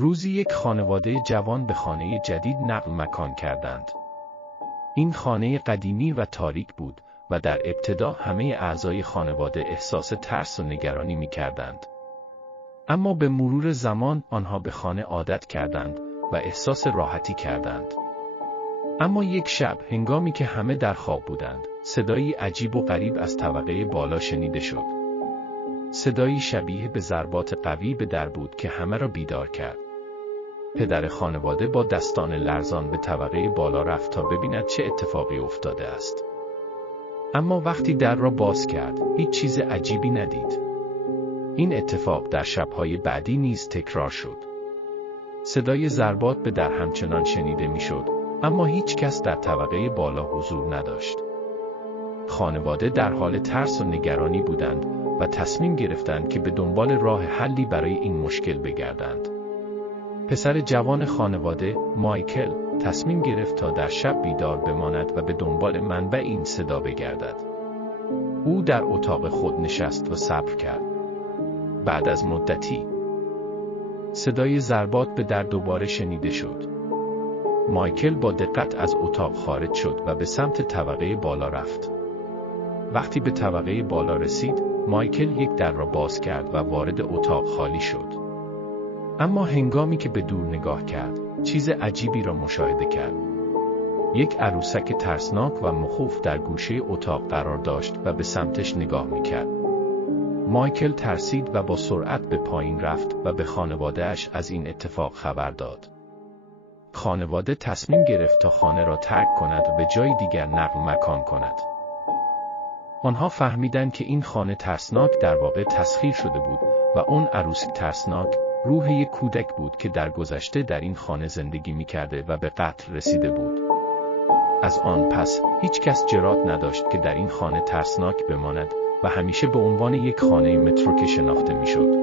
روزی یک خانواده جوان به خانه جدید نقل مکان کردند. این خانه قدیمی و تاریک بود و در ابتدا همه اعضای خانواده احساس ترس و نگرانی می‌کردند. اما به مرور زمان آنها به خانه عادت کردند و احساس راحتی کردند. اما یک شب هنگامی که همه در خواب بودند، صدایی عجیب و غریب از طبقه بالا شنیده شد. صدایی شبیه به ضربات قوی به در بود که همه را بیدار کرد. پدر خانواده با دستان لرزان به طبقه بالا رفت تا ببیند چه اتفاقی افتاده است. اما وقتی در را باز کرد، هیچ چیز عجیبی ندید. این اتفاق در شب‌های بعدی نیز تکرار شد. صدای ضربات به در همچنان شنیده می‌شد، اما هیچ کس در طبقه بالا حضور نداشت. خانواده در حال ترس و نگرانی بودند و تصمیم گرفتند که به دنبال راه حلی برای این مشکل بگردند. پسر جوان خانواده، مایکل، تصمیم گرفت تا در شب بیدار بماند و به دنبال منبع این صدا بگردد. او در اتاق خود نشست و صبر کرد. بعد از مدتی، صدای ضربات به در دوباره شنیده شد. مایکل با دقت از اتاق خارج شد و به سمت طبقه بالا رفت. وقتی به طبقه بالا رسید، مایکل یک در را باز کرد و وارد اتاق خالی شد. اما هنگامی که به دور نگاه کرد، چیز عجیبی را مشاهده کرد. یک عروسک ترسناک و مخوف در گوشه اتاق قرار داشت و به سمتش نگاه می‌کرد. مایکل ترسید و با سرعت به پایین رفت و به خانواده‌اش از این اتفاق خبر داد. خانواده تصمیم گرفت تا خانه را ترک کند و به جای دیگر نقل مکان کند. آنها فهمیدند که این خانه ترسناک در واقع تسخیر شده بود و اون عروسک ترسناک روح یک کودک بود که در گذشته در این خانه زندگی می‌کرده و به قتل رسیده بود. از آن پس هیچ کس جرأت نداشت که در این خانه ترسناک بماند و همیشه به عنوان یک خانه متروکه شناخته می‌شد.